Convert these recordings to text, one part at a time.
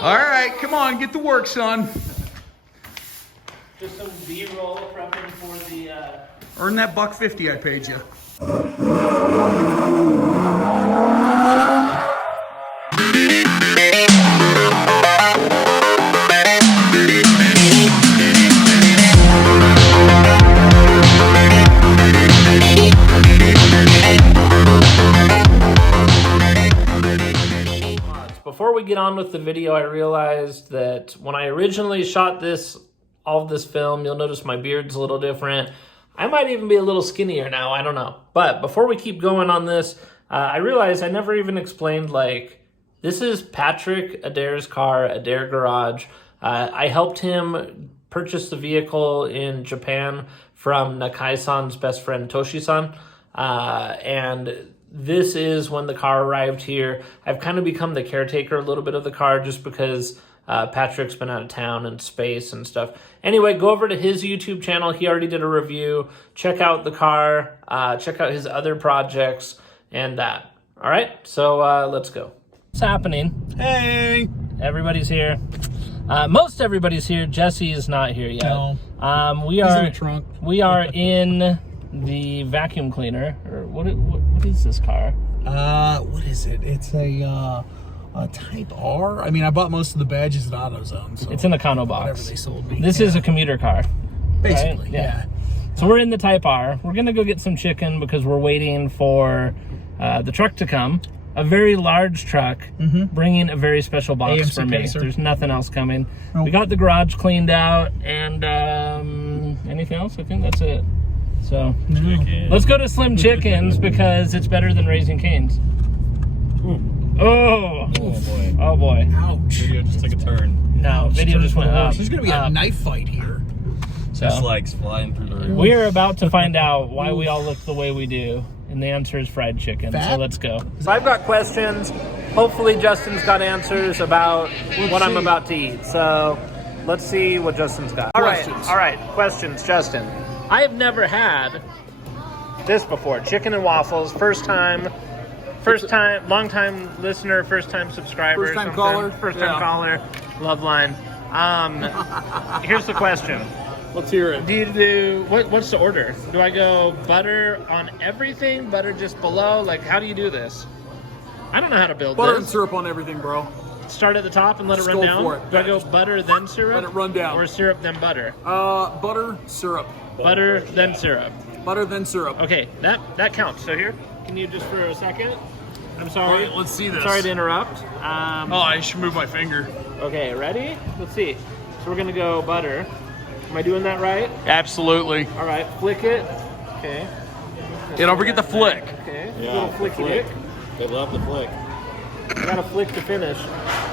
All right, come on, get to work, son. Just some B-roll prepping for the... Earn that $1.50 I paid you. Before we get on with the video, I realized that when I originally shot all of this film, you'll notice my beard's a little different. I might even be a little skinnier now, I don't know. But before we keep going on this, I realized I never even explained, like, this is Patrick Adair's car, Adair Garage. I helped him purchase the vehicle in Japan from Nakai-san's best friend, Toshi-san. And this is when the car arrived here. I've kind of become the caretaker a little bit of the car just because Patrick's been out of town and space and stuff. Anyway, go over to his YouTube channel. He already did a review. Check out the car. Check out his other projects and that. All right, so let's go. What's happening? Hey. Everybody's here. Most everybody's here. Jesse is not here yet. No. We He's are in the trunk. We are in the vacuum cleaner. Or what is this car? What is it? It's a Type R. I mean, I bought most of the badges at AutoZone. So It's in the Kano box. whatever they sold me. This is a commuter car. basically, right? yeah. So we're in the Type R. We're gonna go get some chicken because we're waiting for the truck to come. A very large truck bringing a very special box AMC for me. Pacer. There's nothing else coming. Nope. We got the garage cleaned out, and anything else? I think that's it. So let's go to Slim Chickens because it's better than Raising Cane's. Oh boy! Oh boy! Ouch! Video just took a turn. No, video just went up. There's gonna be a knife fight here. Just like flying through the roof. We're about to find out why we all look the way we do, and the answer is fried chicken. Fat? So let's go. So I've got questions. Hopefully Justin's got answers about what I'm about to eat. So let's see what Justin's got. All right, questions, Justin. I have never had this before. Chicken and waffles, first time, long time listener, first time subscriber. First time caller. First time caller, love line. Here's the question. Let's hear it. Do you do, what's the order? Do I go butter on everything, butter just below? Like, how do you do this? I don't know how to build Butter this. and syrup on everything, bro. Start at the top and let it Just run go down? for it. Do I go butter then syrup? Let it run down. Or syrup then butter? Butter, syrup. Butter then syrup. Butter, then syrup. Okay, that counts. So here, can you just for a second? I'm sorry. All right, let's see this. Sorry to interrupt. I should move my finger. Okay, ready? Let's see. So we're gonna go butter. Am I doing that right? Absolutely. All right, flick it. Okay. Yeah, don't forget the flick. Okay. Yeah, Little flicky dick. They love the flick. I gotta flick to finish.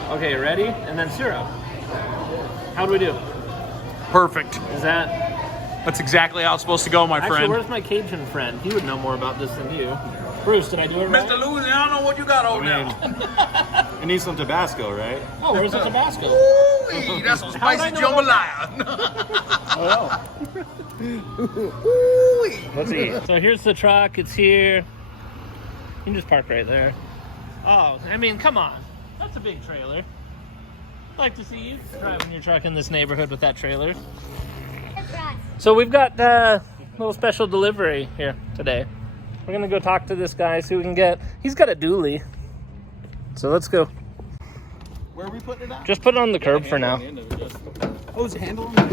Okay, ready? And then syrup. How do we do? Perfect. Is that... That's exactly how it's supposed to go, my Actually, friend. where's my Cajun friend? He would know more about this than you. Bruce, did I do it right? Mr. Louisiana, what you got over there? It needs some Tabasco, right? Oh, where's the Tabasco? Ooh, that's some spicy jambalaya. Let's see. So here's the truck. It's here. You can just park right there. Oh, I mean, come on. That's a big trailer. I'd like to see you driving your truck in this neighborhood with that trailer. So we've got a little special delivery here today. We're gonna go talk to this guy, see what we can get. He's got a dually. So let's go. Where are we putting it at? Just put it on the curb for now. Oh, there's a handle on it?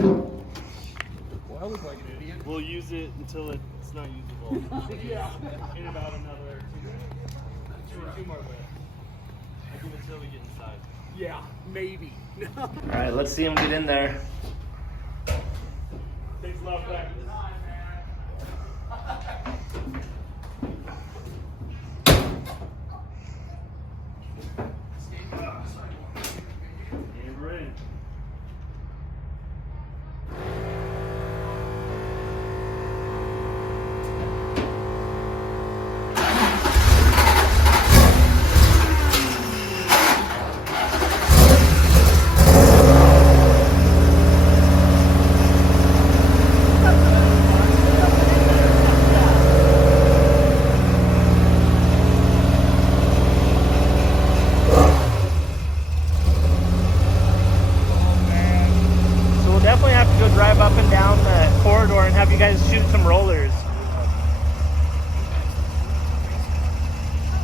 Well, I look like an idiot. We'll use it until it's not usable. In about another 2 minutes. Two more minutes. I do until we get inside. Yeah, maybe. All right, let's see him get in there. Takes a lot of practice. corridor and have you guys shoot some rollers.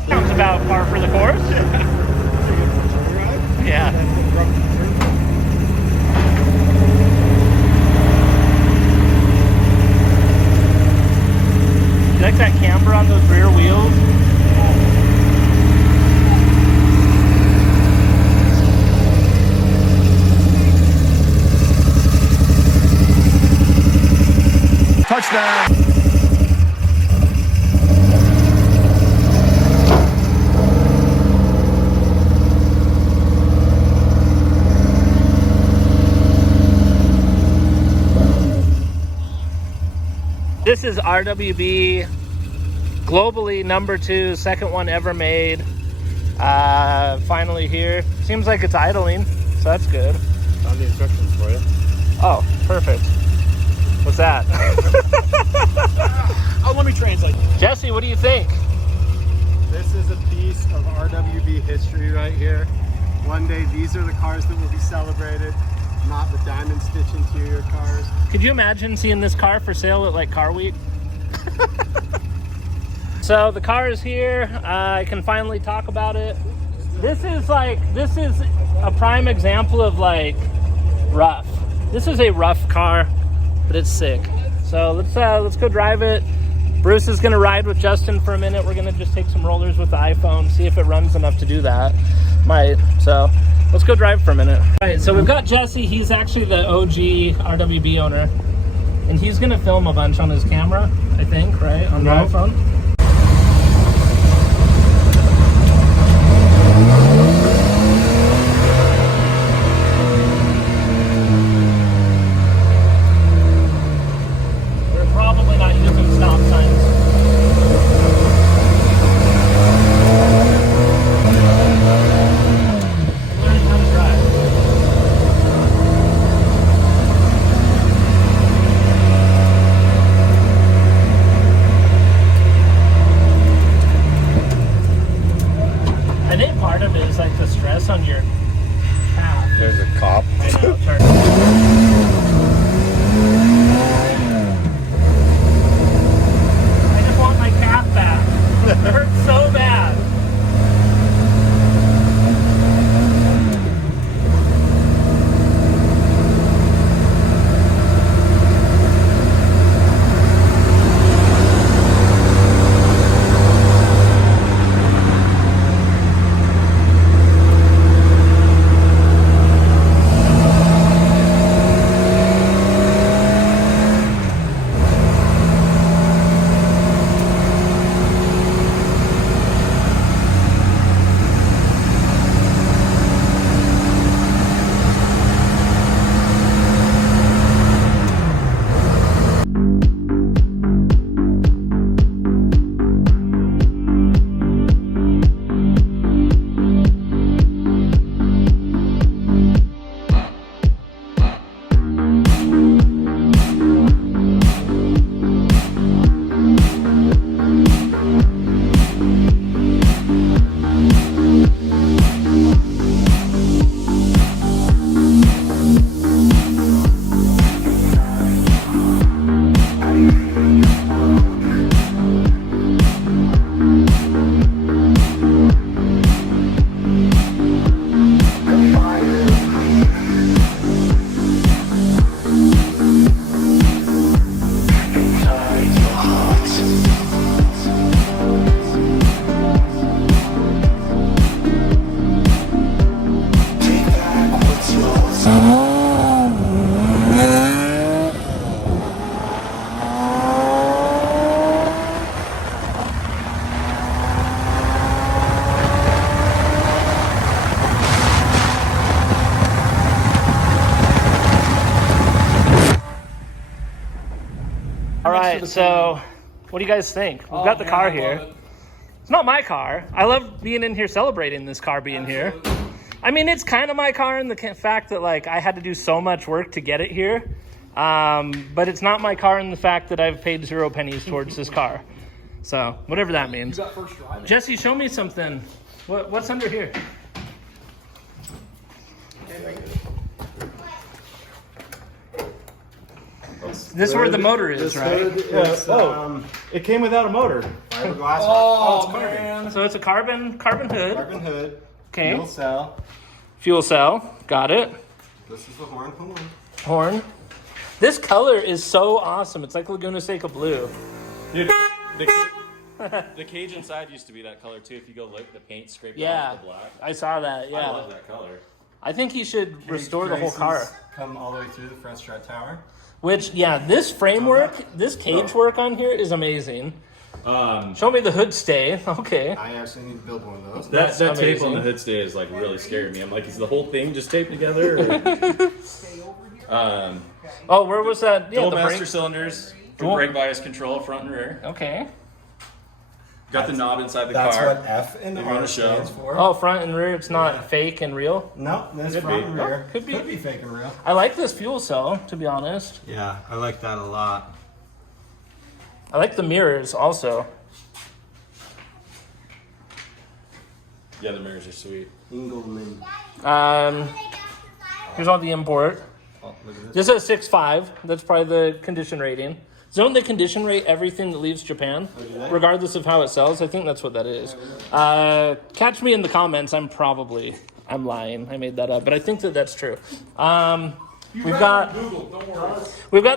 Sounds about par for the course. Yeah. You like that camber on those rear wheels? Touchdown. This is RWB globally #2, second one ever made. Finally here. Seems like it's idling, so that's good. Found the instructions for you. Oh, perfect. What's that? Oh, let me translate. Jesse, what do you think? This is a piece of RWB history right here. One day these are the cars that will be celebrated, not the diamond stitch interior cars. Could you imagine seeing this car for sale at like Car Week? So the car is here. I can finally talk about it. This is a prime example of like rough. This is a rough car, but it's sick. So let's go drive it. Bruce is gonna ride with Justin for a minute. We're gonna just take some rollers with the iPhone, see if it runs enough to do that. Might. So let's go drive for a minute. All right, so we've got Jesse. He's actually the OG RWB owner, and he's gonna film a bunch on his camera, I think, right? On the iPhone. We're probably not using stop signs. Learning how to drive. I think part of it is like the stress on your calf. There's a cop. I know, turn. I just want my calf back. It hurts so bad. All right, so what do you guys think? We've got the car here. It's not my car. I love being in here celebrating this car being here. I mean, it's kind of my car in the fact that like I had to do so much work to get it here. But it's not my car in the fact that I've paid 0 pennies towards this car. So whatever that means. You got first drive. Jesse, show me something. What's under here? This is where the motor is, This right? hood is, It came without a motor. fiberglass. Oh, it's man. So it's a carbon hood. Carbon hood. Okay. Fuel cell. Fuel cell. Got it. This is the horn. Hold on. Horn. This color is so awesome. It's like Laguna Seca blue. Dude, the cage inside used to be that color too. If you go look, the paint scraped Yeah. off the black. I saw that. Yeah. I love that color. I think he should restore the whole car. Braces come all the way through the front strut tower. Which, yeah, this framework, this cage work on here is amazing. Show me the hood stay. Okay. I actually need to build one of those. That tape on amazing. the hood stay is like really scared me. I'm like, is the whole thing just taped together? Or, Oh, where was that? Yeah, dual the master brake. cylinders, Dual- brake bias control, front and rear. Okay. Got the knob inside the That's car. what F in They want R to show. stands for. Oh, front and rear. It's not fake and real. No, that's Could front be. and rear. Oh, could be. fake and real. I like this fuel cell, to be honest. Yeah, I like that a lot. I like the mirrors also. Yeah, the mirrors are sweet. Engelman. Here's all the import. Oh, look at this. This is 6.5. That's probably the condition rating. Don't they condition rate everything that leaves Japan, regardless of how it sells? I think that's what that is. Catch me in the comments. I'm lying. I made that up, but I think that that's true. We've got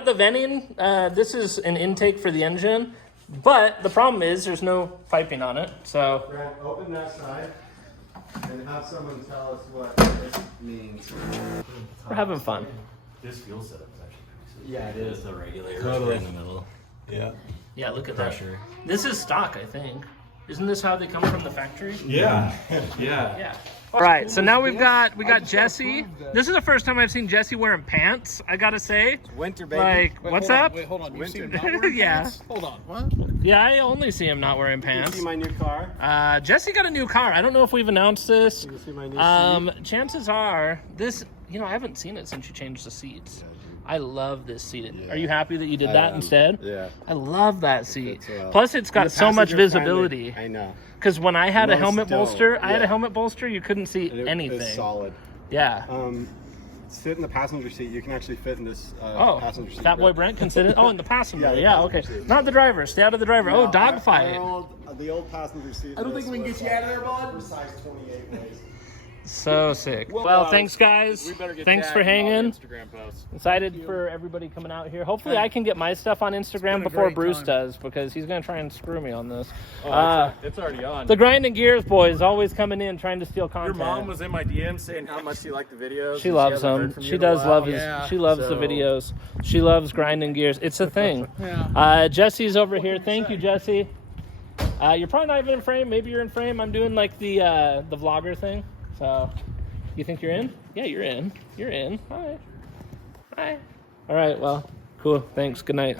the venting. This is an intake for the engine, but the problem is there's no piping on it. So Grant, open that side and have someone tell us what this means. we're having fun. This fuel setup is actually pretty sweet. Yeah, it is. The regulator Totally. in the middle. Yeah. Yeah, look at Pressure. that. This is stock, I think. Isn't this how they come from the factory? Yeah. Yeah. Yeah. All right, so now we got Jesse. This is the first time I've seen Jesse wearing pants, I gotta say. Winter, baby. Like, what's up? Wait, hold on. You Winter. see him not wearing Yeah. pants? Hold on. What? Yeah, I only see him not wearing You pants. see my new car? Jesse got a new car. I don't know if we've announced this. You see my new seat? Chances are this, I haven't seen it since you changed the seats. I love this seat. Are you happy that you did that instead? Yeah. I love that seat. Fits well. Plus, it's got The so much passenger visibility. friendly. I know. Because when I had a Most helmet don't, bolster, I had a yeah. helmet bolster, you couldn't see It anything. is solid. Yeah. Sit in the passenger seat. You can actually fit in this Oh, passenger seat. Fat Boy Brent can sit in. Oh, in the passenger. the Yeah, passenger okay. seat. Not the driver. Stay out of the driver. Oh, dogfight. The old passenger seat. I don't think we can get you out of there, bud. We're size 28 ways. So sick. Well, thanks, guys. Thanks for hanging. Instagram posts. Excited for everybody coming out here. Hopefully, I can get my stuff on Instagram before great Bruce time. does, because he's going to try and screw me on this. It's already on. The Grinding Gears boys always coming in trying to steal content. Your mom was in my DM saying how much she liked the videos. She loves them. She does love his. Yeah. She loves the videos. She loves Grinding Gears. It's a thing. Jesse's over here. Thank you, Jesse. You're probably not even in frame. Maybe you're in frame. I'm doing like the vlogger thing. So, you think you're in? Yeah, you're in. You're in. Hi. Hi. All right. Well, cool. Thanks. Good night.